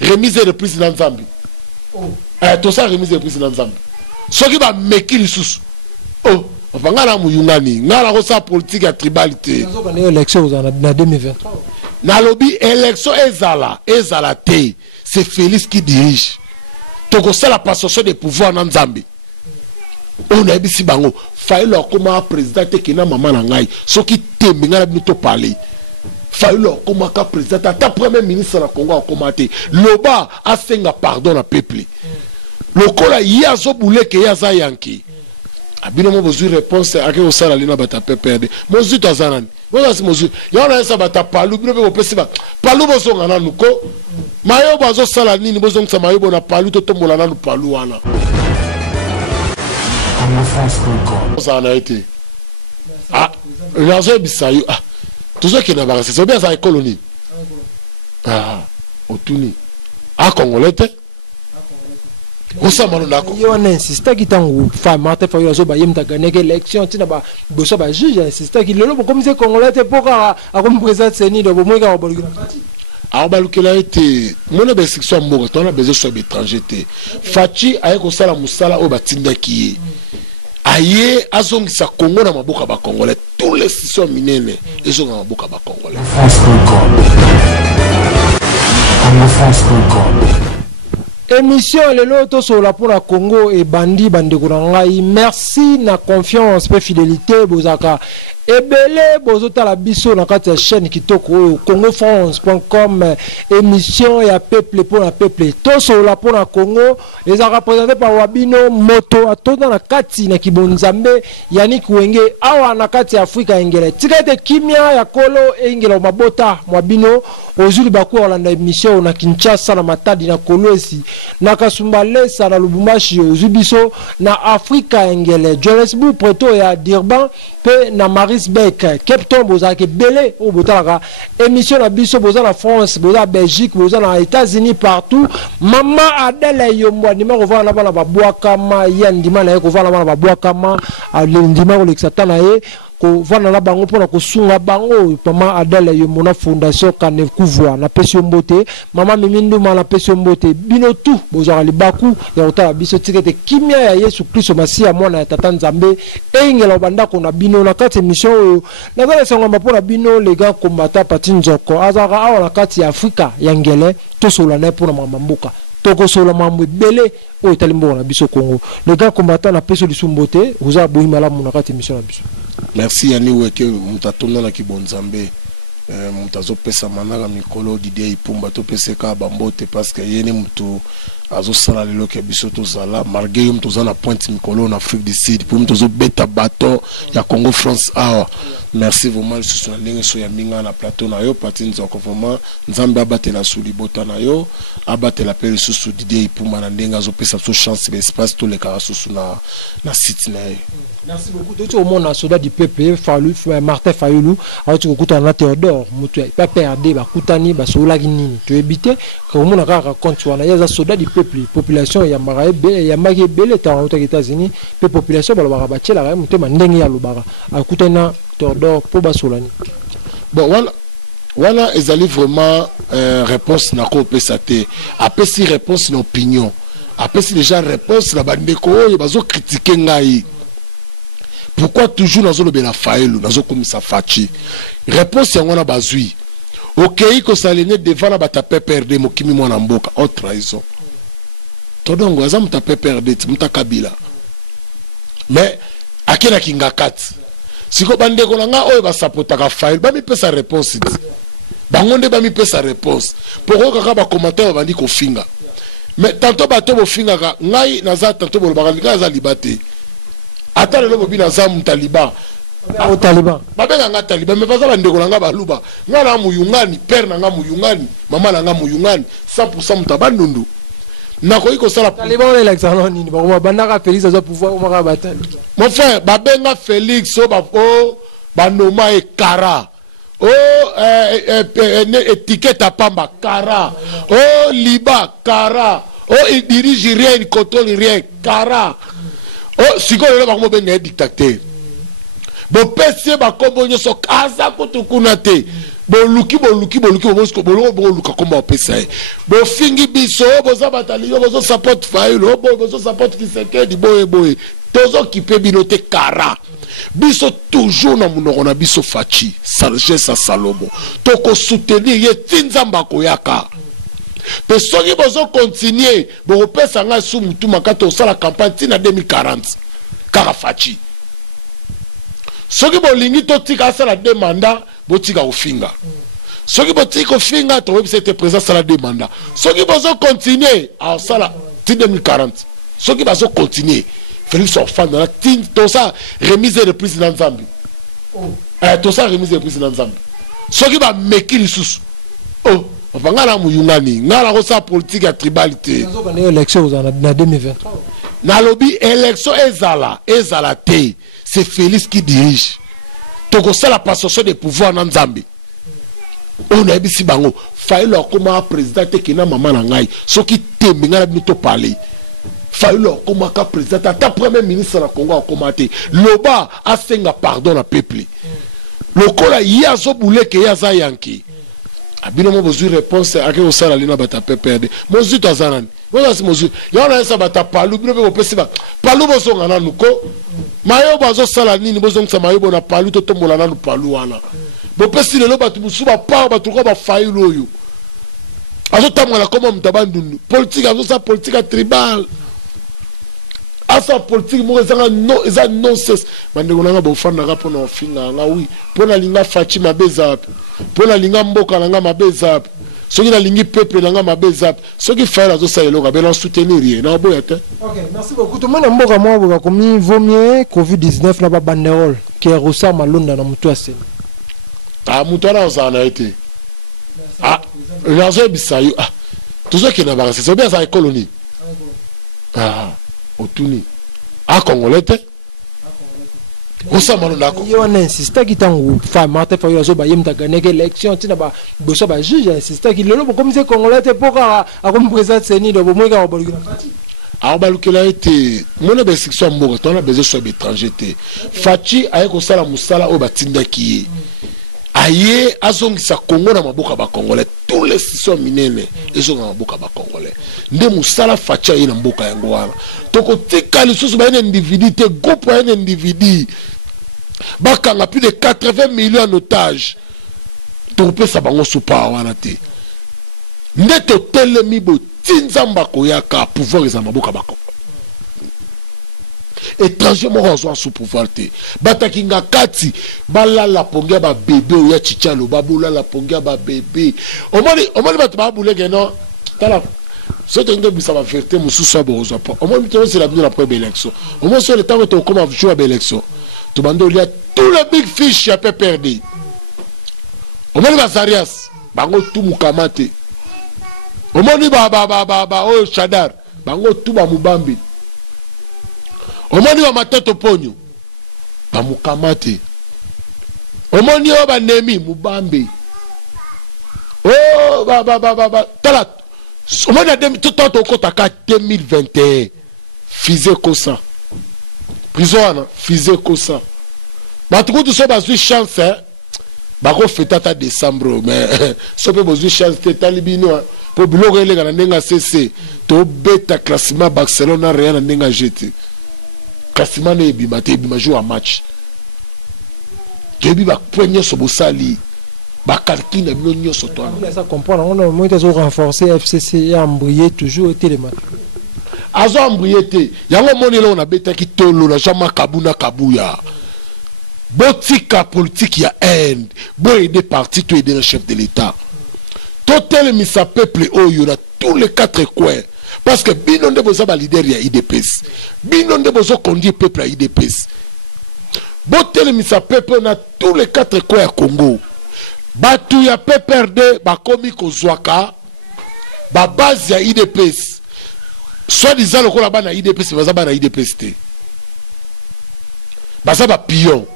remise de président Nzambi. Tout ça remise de président Nzambi. Ce qui va meki les sous. Oh, enfin, ngala muyungani, ngala kosa politique à tribalité. On a élection en 2023. Na lobby élection ezala te. C'est Félix qui dirige. Donc ça la passation des pouvoirs dans Nzambi. On a dit si bango, faille leur comment président qui na maman nangai, ce qui t'aime ngala bito parler. Faille leur comment ka président ta premier ministre na Congo a commenté. Loba a senga pardon à peuple. Le kola yazo boule ke yaza yanki. Abino mo bozu réponse à que au sala lina bata perdre. Mozu tazanani. Mozu si mozu. Ya na esa bata palu bino be pesiba. Palu bozo ngana nuko. Mayo bazo sala nini bozo ngsa mayo bona palu to tombola na palu wana. Ça a été. Ah, razo bisayo. Ah. Tout ça qui na ba c'est bien ça colonie. Ah, otuni. Ah congolais. On insiste qu'il tango femme Martin Fayulu azoba yemta gagner élection tina ba boso ba juge insiste qu'il le commissaire congolais te poka a comme président seni do mo ka obolukina fati a balukela été mona ba section moko tona besoin soit étranger te fati aye ko sala musala o batinda ki aye azongisa Congo na maboka ba congolais tous les sections minene ezonga maboka ba congolais émission le loto sur la pour la Congo et bandi ngai merci na confiance et fidélité bozaka ebele bozota la biso na kati ya chaîne kitoko congofrance.com émission ya peuple pour la peuple to sur la pour la Congo les a représenté par Wabino moto atoda na kati na kibonzambe Yannick Wenge awa na kati ya Afrika engele tikete kimia ya kolo engelo mabota Wabino ozuli baku olanda émission na Kinshasa na Matadi na Kolwezi na Kasumbalesa na Lubumbashi ozubiso na Afrika engele Johannesburg Preto ya Durban pe na Marisbeck Cape Town bozaki belé au botalaka émission na biso boza na France boza Belgique boza na États-Unis partout mama Adele yombo ndima ko vana bana babwakama yandima na ko vana bana babwakama ndima ko lexatana ye ko vana la bango pona ko sunga bango mama Adele yombo na fondation Kane Kuvwa na pesio mbote mama Mimindu na pesio mbote bino tout boza libaku ya otala biso tikete kimia ya Yesu Kristo Masia mwana ya tata Nzambe engela banda ko na bino na kati mission na kala sangamba pona bino les gars combattant pati nzoko azaka awa na kati ya Afrika ya ngele to sola na pona mambuka toko sola mambu belé o italimbo na biso Congo les gars combattant na peso lisumbote uza boimala na kati mission na biso. Merci yani weke mutatona na kibonzambe mutazo pesa manaka mikolo didie ipumba to peseka bambote parce que yene mutu azo sala lelo ke biso to zala malgré yum to zana pointe mikolo en Afrique du Sud pour mutu beta bateau ya Congo France awa. Merci vraiment sur la ligne so ya minga na plateau na yo patine zoko vraiment nzambe abatela suli bota na yo abatela pele susu didie ipumba na ndenga zo pesa so chance l'espace to le kara susu na site na yo. Merci beaucoup. Tout au monde a soldat du peuple, Martin Fayulu, alors tu écoutes en Théodore, tu pas perdu, bah Koutani, bah Solagini, tu éviter que au monde a raconté, tu as un soldat du peuple, population, il y a Maraï, il y a Magé Bélé, tu as aux États-Unis, puis population, bah le barabaché, la reine, tu m'as n'engue à l'obara, à Koutana, Théodore, pour Basolani. Bon, voilà, ils allaient vraiment réponse n'a pas pesate, après si réponse l'opinion, après si déjà réponse la bande ko, ils vont critiquer ngai. Pourquoi toujours dans le bela Fayulu, dans comme ça fachi? Réponse c'est on a bazui. OK, que ça l'est devant la batape perdre mo kimi mo na mboka, en trahison. Todongo azam tape perdre muta kabila. Mais akena kingakat. Siko bande ko nga oyo ba sapota ka Fayulu, ba mi pesa réponse. Bangonde ba mi pesa réponse. Pourquoi ka ba commentaire ba ndi ko finga. Mais tantôt ba to bo finga ka ngai naza tantôt bo ba nga za libate. Attends le lobo bina zamu taliban au taliban babenga nga taliban mais pas ça ndeko nga baluba nga na muyungani père na nga muyungani mama na nga muyungani 100% mutabandundu nako iko sala taliban on est l'exemple nini ba bandaka Félix aza pouvoir o maka batali mon frère babenga Félix o ba o banoma e kara o étiquette à pamba kara o liba kara o il dirige rien il contrôle rien kara. Oh, si vous avez un dictateur, vous pensez que vous avez un dictateur, boluki boluka komba opesa bofingi biso boza batalio bozo support Fayulu bozo support Kisekedi boye tozo kipe binote kara biso toujours na munoko na biso fachi sagesse à Salomo toko soutenir ye tinzamba koyaka pe soki bozo continuer bo pesa nga sou mutu makato sala campagne tina 2040 kara fachi soki bolingi totika sala deux mandats botika ofinga soki botika ofinga to website était présent sala deux mandats soki bozo continuer à sala tina 2040 soki bozo continuer Félix Orfan dans la tin tout ça remise de président Nzambi tout ça remise de président Nzambi soki ba meki lisusu ngala muyungani ngala ko sa politique ya tribalité élection na 2023 na lobby élection ezala te c'est Félix qui dirige toko ça la passation de pouvoir na Nzambi on a bisi bango Fayulu comme président te kina mama na ngai soki tembe ngala bino to parler Fayulu comme président ta premier ministre na Congo a commenté loba asenga pardon na peuple lokola yazo bouleke yaza yanki abino mo bozu réponse ake osala lina bata PPRD mozu tazanani boza si mozu yona esa bata palu bino be pesi ba palu bozo ngana nuko mayo bazo sala nini bozo ngsa mayo bona palu to tombola nanu palu wana bo pesi lelo batu musuba pa batu ko ba Fayulu oyo azo tamala comme mtabandundu politique azo sa politique tribal asa politique mo ezanga no eza nonsense bandeko nanga bofanda ka pona ofinga nga oui pona linga Fatima bezap pona linga mboka nanga mabeza soki na lingi peuple nanga mabeza soki Fayulu azo sa eloka bela soutenir rien na boya te. OK, merci beaucoup. Tout le monde mboka mo boka komi vaut mieux Covid-19 na ba banderole qui rosa malonda na mutu asena. Mutu na osana été. Razo bisayo tout ce qui na ba c'est bien ça colonie. Otuni Congolais te osama ndako yo na insiste ki tangu fa Martin Fayulu zo ba yemta gagner élection tina ba boso ba juge insiste ki lelo comme c'est Congolais te poka a comme président seni do mo ka ba lukina fati balukela été mona ba section mboka tona besoin soit étranger te Fachi aye ko sala musala o batinda ki aye azongisa Congo na maboka ba Congolais tous les sections minene ezonga maboka ba Congolais nde musala Fachi aye na mboka yango wana toko tika lisusu ba individu te groupe un individu bakanga plus de 80 millions en otages topesa bango supa wana te nde totelemi bo tinzamba koyaka pouvoir eza maboka ba Congo étranger moko azwa sous pouvoir te batakinga kati balala pongia ba bébé oya chichalo babola pongia ba bébé omoni bato babuleke non tala c'est un peu ça va faire te mususu bozo pa omoni to c'est la première élection omoni sur le temps que tu commences à jouer à élection tu bando il y a tous les big fish ya PPRD omoni Bazarias bango tout mukamate omoni ba o Chadar bango tout ba mubambi omoni wa matoto ponyo ba mukamate omoni o ba nemi mubambi oh ba tala omoni a tout temps okotaka 2021 fizé kosa prison fizé kosa batuko tout ça bazui chance bako fetata décembre mais so pe bazui chance te talibino po biloko elenga na ndenga CC to beta classement Barcelona Real na ndenga jeté classement ne bima te bima joue à match kebi ba premier sobosali ba calcul na bino nyoso to ça comprendre on moins de renforcer FCC et embrayé toujours été les matchs azo embrayé te yango monelo na beta ki tolo na jama kabuna kabuya botika politique ya haine bo aider parti to aider le chef de l'état totel misa peuple oyo na tous les quatre coins parce que bino nde boza ba leader ya IDPS bino nde bozo conduire peuple à IDPS botel misa peuple na tous les quatre coins ya Congo batu ya PPRD bakomi kozwaka ba base ya IDPS soit disant lokola bana IDPS baza bana IDPS te baza ba pion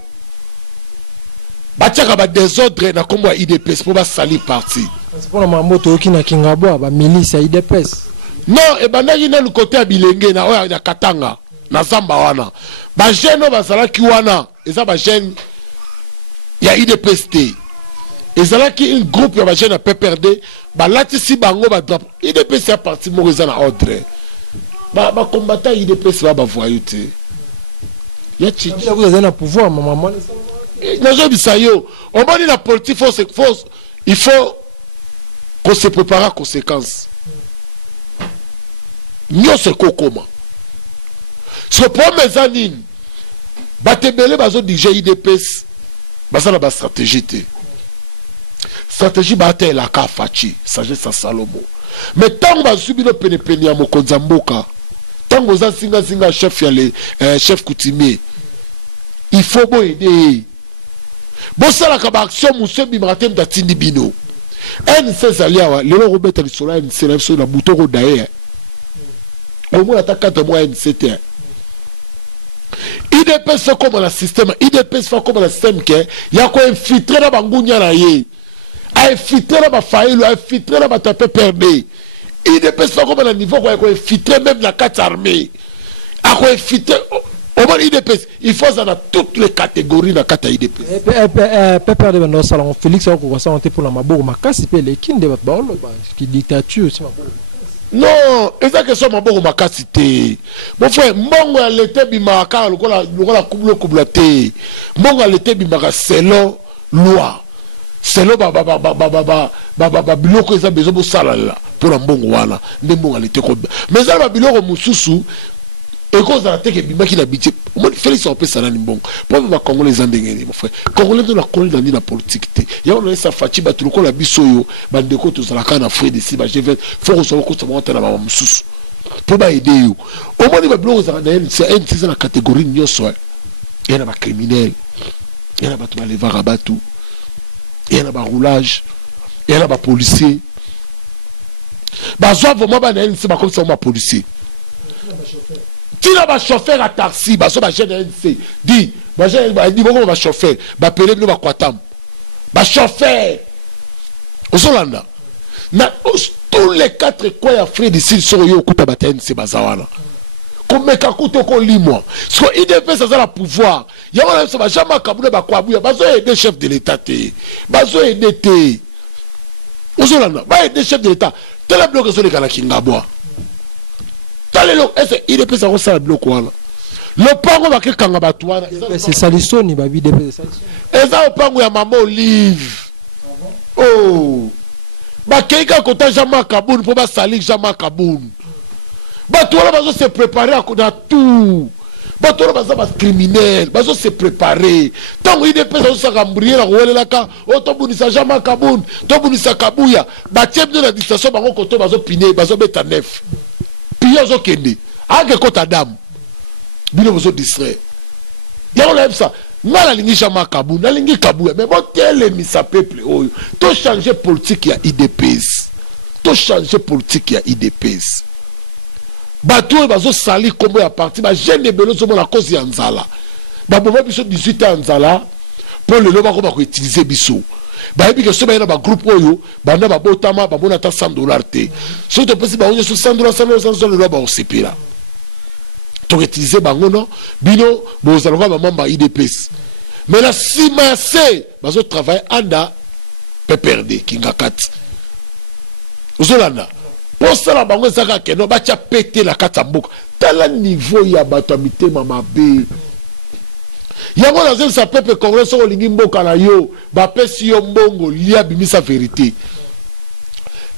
batiaka ba désordre na kombo ya IDPS pour ba sali parti c'est pour la mamoto qui na kingabo ba milice ya IDPS non e bandaki na le côté ya bilenge na oya ya Katanga na Zamba wana ba jeune bazalaki wana eza ba jeune ya IDPS te ezalaki une groupe ya bajene ya PPRD balatisi bango badrapo IDPS ya parti moko eza na ordre bakombata IDPS ba bavoyo te ya chidila vous avez un pouvoir maman nazobisa yo omoni na politique force il faut qu'on se prépare à conséquences nyonso ekokoma so problème eza nini bato ebele bazodirige IDPS baza na bastratégie te stratégie baatelaka afaci sagesse ya Salomo mais ntango bazwi bino penepene ya mokonzi ya mboka ntango oza zingazinga chef ya chef coutumier il faut boyede ye bosalaka baaction mosu ebimaka te moto atindi bino NC ezali awa lelo kobeta lisolo ya NC na biso na buto kodaye omona ata 4 mois NC te IDPS fa koma na système IDPS fa koma na système ke ya koinfiltre na bangunya na ye infiltre na bafayelo infiltre na bato ya PPRD IDPS fa koma na niveau ya koinfiltre même na kati armée akoinfiltre omoni IDPS il faut ça dans toutes les catégories na kati ya IDPS PPRD bando salon Félix akokosala te pour la maboko makasi pe lekinde bato baoloba ki dictature aussi maboko. Non, eza question maboko makasi te. Mon frère, mbongo ya lete bimaka lokola kubla te. Mbongo ya lete bimaka selon loi. Selon biloko eza besoin bo sala la pour mbongo wana. Nde mbongo ya lete ko. Mais ça ba biloko mususu et cause la teke bimaki na budget. Moi Félix on peut ça na mbongo. Pour ba congolais andengeni mon frère. Congolais de la colonie dans la politique te. Ya on esa fachi ba tuloko la biso yo bandeko to zalaka na frère de si ba je vais faut qu'on soit ko monter na ba mususu. Pour ba aider yo. Au moins ba biloko za na c'est la catégorie nyoso. Il y a ba criminel. Il y a ba to ba levar abatu. Il y a ba roulage. Il y a ba policier. Ba zo vraiment ba na c'est ba comme ça ma policier. Tina ba chauffeur à taxi ba so ba GNC dit ba dit bon ba chauffeur ba pele bino ba kwatam ba chauffeur osolanda na tous les 4 quoi ya frère d'ici so yo kuta ba TNC bazawana comme ka kuto ko limwa so IDP ça la pouvoir ya wana so ba jama kabuna ba kwabuya ba so aider chef de l'état te ba so aider te osolanda ba aider chef de l'état tela bloquer so le kana kingabwa. IDP ça ressemble à bloquer là. Le pango va que kanga batouana. C'est Salisoni babi IDP c'est Salisoni. Et ça le pango ya maman Olive. Oh. Ba keika kota jama kaboun pour ba salir jama kaboun. Ba toi là se préparer à dans tout. Ba toi là ba criminel, ba se préparer. Tant IDP ça se cambrier la wele la ka, o to bunisa jama kaboun, to bunisa kabuya. Ba tiep de la distanciation ba ko to ba so piner, ba so beta neuf. Piyozo kende ake kota dame bino bozo distrait ya on ça ngala lingi jama kabu na lingi kabu mais bon tele misa peuple oyo to changer politique ya IDPS to changer politique ya IDPS bato bazo sali kombo ya parti ba jeune belo zo na cause ya nzala ba bomba biso 18 ans nzala pour le loba ko ba ko utiliser biso ba ebi que so ba na ba groupe oyo banda ba botama ba bona ta $100 te so to pesi ba onye so $100 $100 le ba osepela to utiliser bango no bino bo zalwa ba mamba IDPS mais la sima c'est bazo travailler anda PPRD kingakat ozolanda pour ça la bango zaka keno ba tia péter la katamboka tala niveau ya bato mitema mabe. Yango na zem sa peuple congolais so lingi mboka na yo ba pesi yo mbongo lia bimisa vérité.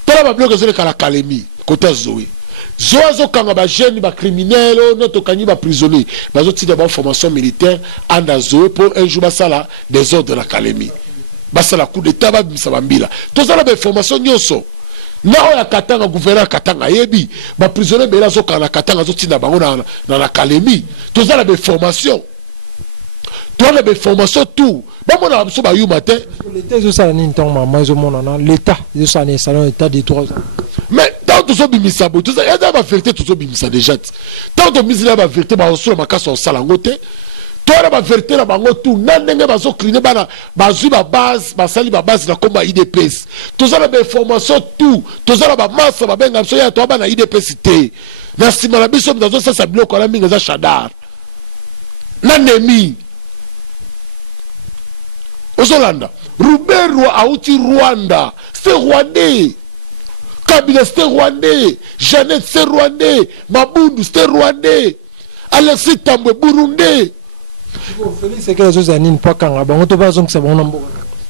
Tala ba bloquer sur la Kalemi côté Zoé. Zoé zo kanga ba jeune ba criminel notre kanyi ba prisonnier. Ba zo ti de ba formation militaire anda Zoé pour un jour ba sala des ordres de la Kalemi. Ba sala coup d'état ba bimisa bambila. To sala ba formation nyoso. Na oya katanga gouverneur katanga yebi ba prisonnier bela zo kanga katanga zo ti na bango na la Kalemi. To sala ba formation. Toi les formations tout bon mon a so ba yu matin l'état zo sala ni ntango mama zo mona l'état zo sala ni salon état de 3 ans mais tant to so bimisa bo tout ça ya ba vérité to so bimisa déjà tant to misila ba vérité ba so makasa o sala ngote toi ba vérité na bango tout nandenge ba so criner bana ba zu ba base ba sali ba base na komba IDPS to ça ba formation tout to ça ba massa ba benga so ya to ba na IDPS té na sima la biso mdazo ça biloko la minga za Shadar na nemi Ozolanda Ruben Aouti Rwanda, c'est rwandais. Kabila c'était rwandais. Jeannette c'est rwandais. Mabundu c'était rwandais. Alexis Tambwe burundais. Félix c'est que les autres années pas quand on te passe donc c'est bon nombre.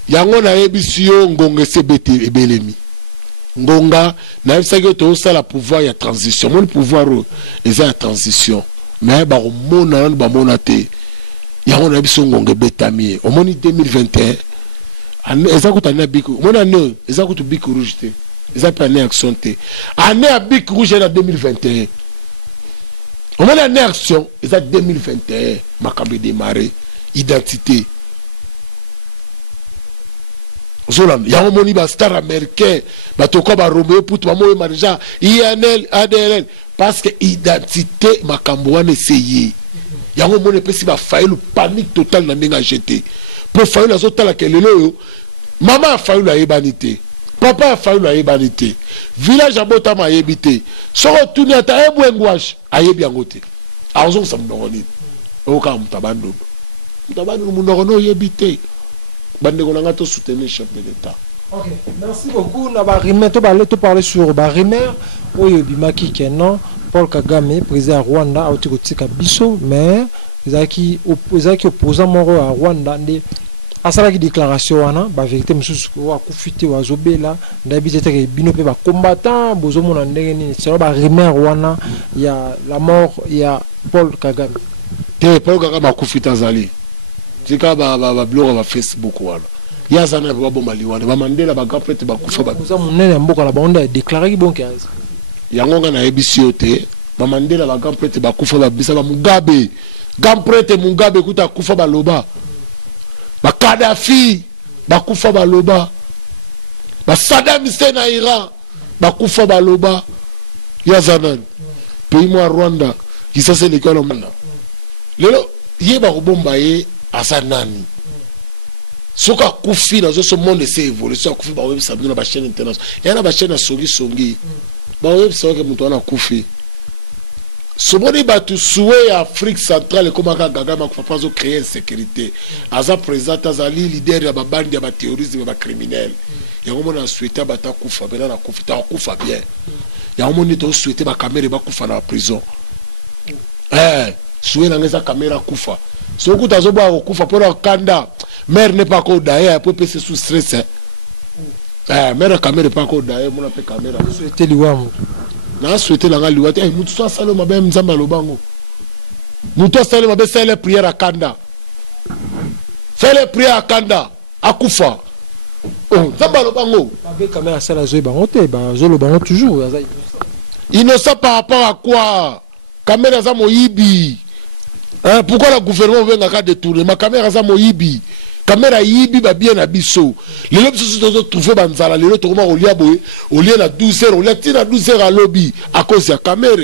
Yango na ebisio ngonga sebete ebelemi. Ngonga na ebisaki to sala pouvoir ya transition. Mon pouvoir eza ya transition. Mais ba mona ba mona te. Yango na ebisio ngonga betami. Au moni 2021 eza kutana biku. Mona ne eza kutu biku rouge te. Eza pas né action te. Année à biku rouge en 2021. Au moni année action eza 2021 makambe démarrer identité. Zolam, ya moni ba star américain, ba toko ba Romeo Pout ba moye marja, INL, ADL, parce que identité makambo wana essayé. Ya moni pesi ba faille panique totale na ndinga jeté. Pour faille la zotala ke lelo, maman a faille la ebanité. Papa a faille la ebanité. Village a botama yebité. Soro tuni ata ebwengwash ayebi angote. Azon sa mnoni. Oka mtabando. Mtabando mnono yebité. Bandegolanga soutenir le chef de l'État. Ok, merci beaucoup. On va parler sur Barimer. Oui, Bimaki Kenan, Paul Kagame, président à Rwanda, a été Bisso, mais ils ont qui opposant Moro à Rwanda. À ça, la déclaration, la vérité, monsieur, à Koufiti, à Zobela, d'habitude, Bino Peba combattant, Bozomo, c'est Barimer Rwanda, il y a la mort, il y a Paul Kagame. Paul Kagame a Koufiti Azali. Tika ba blog ba Facebook wala ya zana ba bomba liwana ba mandela ba gaprete ba kufa ba za munene mboka la bonda déclarer bon kazi yango ngana ebisio te ba mandela ba gaprete ba kufa ba bisa ba Mugabe gaprete Mugabe kuta kufa ba loba ba Kadhafi ba kufa ba loba ba Saddam Hussein na Iran ba kufa ba loba ya zana pays moi Rwanda qui ça c'est l'école mona lelo yeba ko bomba ye Asanani. Soka kufi dans ce monde c'est évolution kufi ba web sabino na ba chaîne internationale. Ya na ba chaîne songi. Ba web ça que muto na kufi. Somoni ba tu souhait Afrique centrale comme Kagame ko fa créer une sécurité. Aza président azali leader ya ba bande ya ba terrorisme ba criminel. Ya ngomo na souhaiter ba ta kufa bena na kufi ta kufa bien. Ya ngomo ni to souhaiter ba caméra ba kufa na prison. Souhait na ngeza caméra kufa. Si vous avez un peu de kanda, mère n'est pas encore d'ailleurs, pour passer sous stress. Mère caméra n'est pas encore d'ailleurs, mon appel caméra. Souhaitez l'ouam. Non, souhaitez la galouette. Moutou salo ma belle mzamba lobango. Moutou salo ma belle c'est les prières à kanda. Fais les prières à kanda, à Koufa. Oh, zamba lobango. Avec caméra ça la zoé bangote, bah zolo bango toujours. Innocent par rapport à quoi? Caméra za moyibi. Pourquoi le gouvernement veut nga détourner ma caméra za moyibi caméra yibi ba bien na biso les lobes se trouver banzala les autres comment au lieu na 12h au lieu na 12h à lobby à cause de la caméra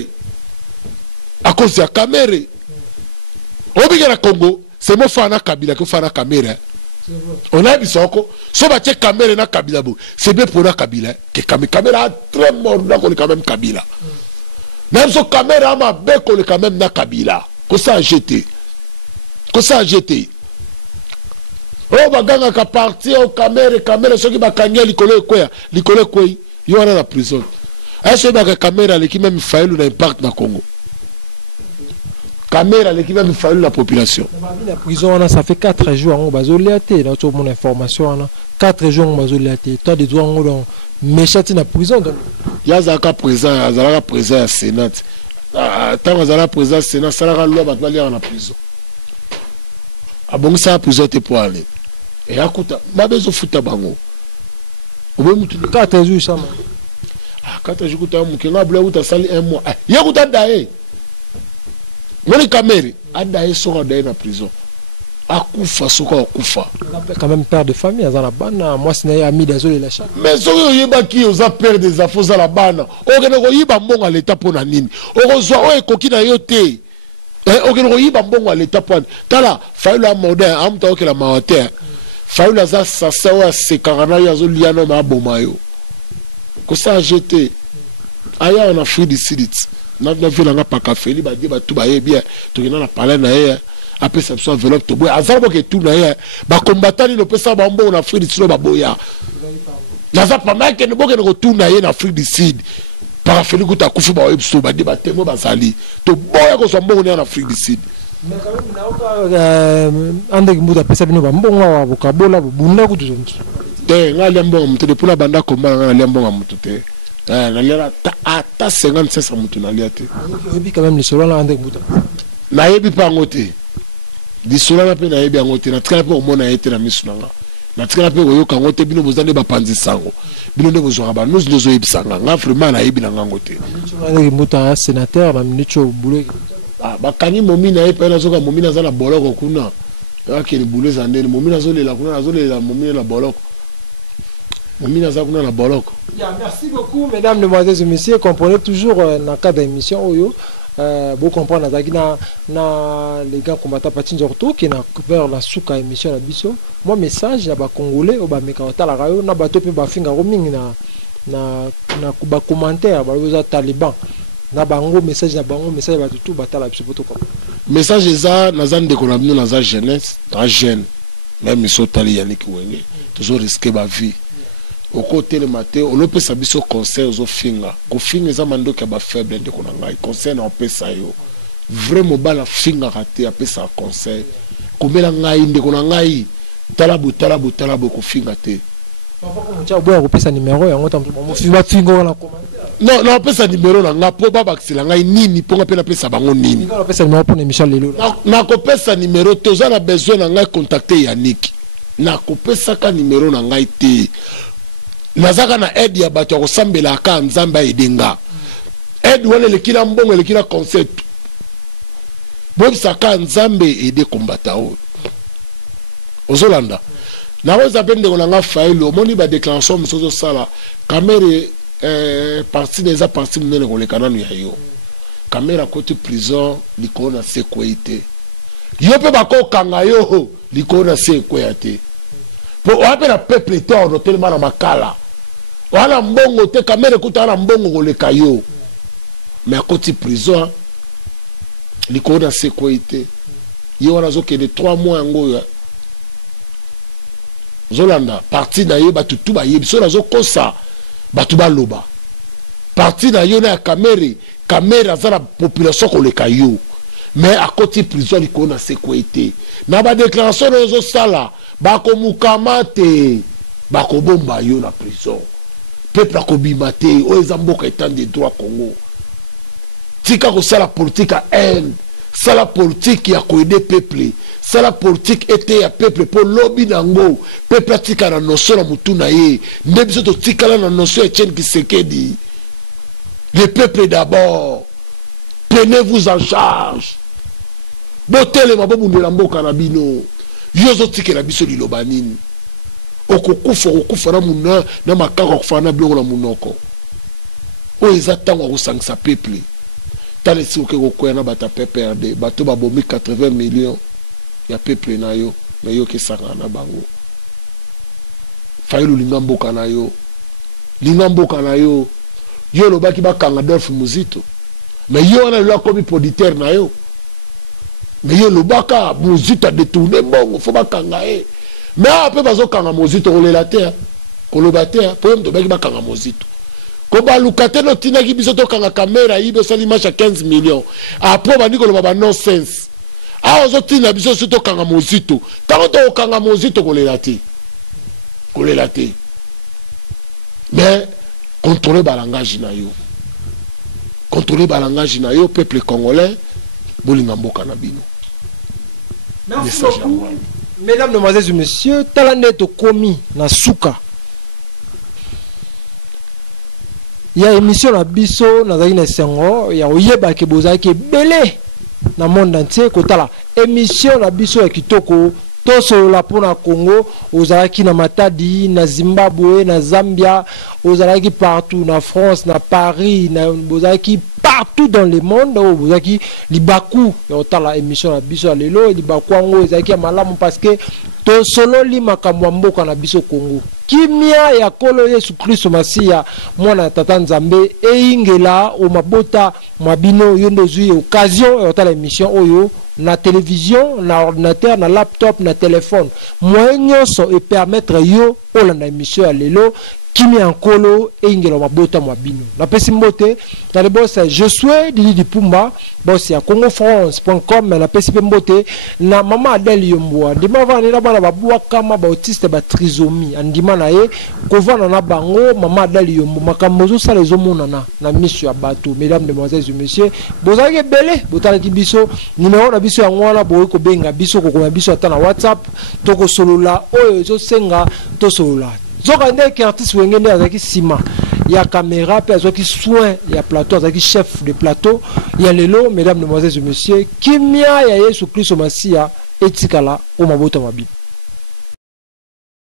au biga na Congo c'est mo fana Kabila que fana caméra on a bisoko so ba che caméra na Kabila bo c'est bien pour la Kabila que caméra très mort na ko quand même Kabila même so caméra ma be ko quand même na Kabila. Que ça a jeté. Oh, baganga ka parti au caméra, ceux qui bakanya likolo quoi, il y a la prison. Est-ce que la caméra l'équipe même failli ou impact dans Congo? Caméra l'équipe même failli la population. La prison ça fait 4 jours on bazoliaté dans toute mon information 4 jours on bazoliaté. Toi des droits on méchati na prison donc. Il y a zaka présent à Sénat. Tant que la présidence Sénat, ça la loi va aller en prison. Ah bon, ça la prison était pour aller. Et à côté, ma besoin de foutre bango. Au moins, 4 jours, ça. 4 jours, tu as un sali un mois. Il y a un daé. Mon caméra, a daé sera daé dans la prison. A Koufa, sera Koufa. Quand même père de famille, à la banne. Moi, c'est un ami désolé la chatte. Mais si vous avez qui aux père des affaires à la banne, on a bon à l'état pour la nine. On reçoit un coquin à yoté. On a bon à l'état pour la faille la moderne, en tant que la marocaine. Faille la ça, c'est carana, yazo liano ma bomayo. Que ça a jeté. Aya on a fait des sites. Notre ville n'a pas café, il va dire tout va bien. Tu n'as pas parlé d'ailleurs. après ça soit enveloppe to boy azabo ke tout na ye ba combattant no pesa ba mbongo na Afrique du Sud ba boya naza pas mal que ne boke no tout na ye na Afrique du Sud par feli kuta kufi ba webso ba débat temo ba sali to boya ko so mbongo na Afrique du Sud mais quand même na ande mbuta pesa bino ba mbongo wa bokabola bunda kutu te ngali mbongo mutede pula banda komba ngana mbongo mutute na lera ata 56 mutu na liate ebi quand même le solo na ande mbuta na yebi pa ngote di solo na pe na yebi ngote na tkala pe o mona yete na misu nanga na tkala pe oyoka ngote bino bozande ba panzi sango bino ne bozwa ba nous les oyebisanga nga vraiment na yebi na ngote ande mbuta sénateur na minicho boulé bakani momina ye pe na zoka momina za na boloko kuna akeli boulé zande momina zo lela kuna zo lela momina na boloko momina za kuna na boloko. Merci beaucoup mesdames, mesdemoiselles et messieurs, comprenez toujours dans le cadre d'émission oyo vous comprenez na les gars combattants patine surtout qui na vers la souka émission la biso moi message ya ba congolais au ba mekata la rayo na bato pe ba finga roaming na ba commentaire ba les talibans na bango message na bango message ba tout batala biso poto comme message eza na zande ko na bino na za jeunesse ta jeune même so tali yannick wenge toujours risquer ba vie au côté le matin on peut sabiso conseil aux finga ko finga za mandoka ba faible de ko na ngai conseil na pesa yo vraiment bala finga raté a pesa conseil ko mela ngai de ko na ngai talabu ko finga te tu boya ko pesa numéro ya ngota mo fiba fingo na commentaire non pesa numéro na nga po baba kisila ngai nini po nga pena pesa bango nini ko pesa numéro pour émission lelo na ko pesa numéro toza na besoin na ngai contacter Yannick na ko pesa ka numéro na ngai te nazaka na aide ya bato ya kosambela aka nzambe ayedenga aide wana lekila mbongo lekila concept bobisaka nzambe ede kombata oyo ozolanda nakoza mpe ndeko na nga faile omoni badéclaration mosusu ozosala kamere parti na eza parti monene koleka nanu ya yo kamere akoti prison likolo na se ekwei te yo mpe bakokanga yo likolo na se ekweya te po oya mpe na peuple te ono telema na makala wana mbongo te kamere ekuta wana mbongo koleka yo mais akoti prison likolo na se ekwei te ye wana azokende 3 mois yango oyo zolanda parti na yo bato tu bayebi so nazokosa bato baloba parti na yo na ya kamere aza na population koleka yo mais akoti prison likolo na se ekwei te na badéclaration na ozosala bakomukama te bakobomba yo na prison peuple akobima te oyo eza mboka état de droit Congo tika kosala politique ya haine sala politique ya koede peuple sala politique ete ya peuple po lobi nango peuple atika na notion na mutu na ye nde biso totikala na notion ya Etienne Tshisekedi le peuple d'abord prenez-vous en charge botelema bobundela mboka na bino yo ozotikela biso liloba nini okokufa na makaka okufa na biloko na munoko oyo eza ntango akosangisa peuple tala esi oke kokwea na bato ya PPRD bato babomi 80 millions ya peuple na yo me yo kesangana na bango fayulu linga mboka na yo yo olobaki bakanga Adolphe Muzito me yo wana lelo akomi producteur na yo me yo olobaka Muzito adetourne mbongo fo bakanga ye me awa mpe bazokanga Muzito kolela te koloba te po yo moto obaki bakanga Muzito ko baluka te notinaki biso tokanga kamera yibe osali match ya 15 millions apres bandi koloba ba nonsense awa ozotina biso so tokanga Muzito ntango tokokanga Muzito kolela te mais contrôler balangage na yo peuple congolais bolinga mboka na bino. Merci beaucoup mesdames, demoiselles et messieurs, talande to komi na suka ya émission na biso nazali na sengo ya oyeba ke bozaki belé na monde entier kotala émission na biso ya kitoko tosolola mpona Congo ozalaki na Matadi na Zimbabwe na Zambia ozalaki partout na France na Paris na bozalaki partout dans le monde ozalaki libaku ya otala émission na biso ya lelo libaku yango ezalaki ya malamu parce que tosololi makambo ya mboka na biso Congo kimia ya kolo Yesu Kristo Masiya mwana tata Nzambe eingela o mabota mabino yondo zui occasion ya otala émission oyo na télévision, na ordinateur, na laptop, na téléphone. Moyen nyonso et permettre yo olanda émission ya lelo kimi ankolo e ingelo mabota mwabino. Na pesi mbote na le boss je suis Didi Dipumba boss ya congofrance.com na pesi mbote na mama Adele Yomboa ndima vana na bana babua kama ba autiste ba trisomie andima na ye kovana na bango mama Adele Yombo makambo zo les omonana na mission ya bato. Mesdames, demoiselles et messieurs, bozaki belé botala ki biso numéro na biso ya ngwana boye ko benga biso ko koma biso ata na WhatsApp toko solola oyo zo senga to solola zokande ki artiste wengende azaki sima ya caméra pe azaki soin ya plateau azaki chef de plateau ya lelo. Mesdames, demoiselles et messieurs, kimia ya Yesu Kristo Masia etikala o mabota mabi.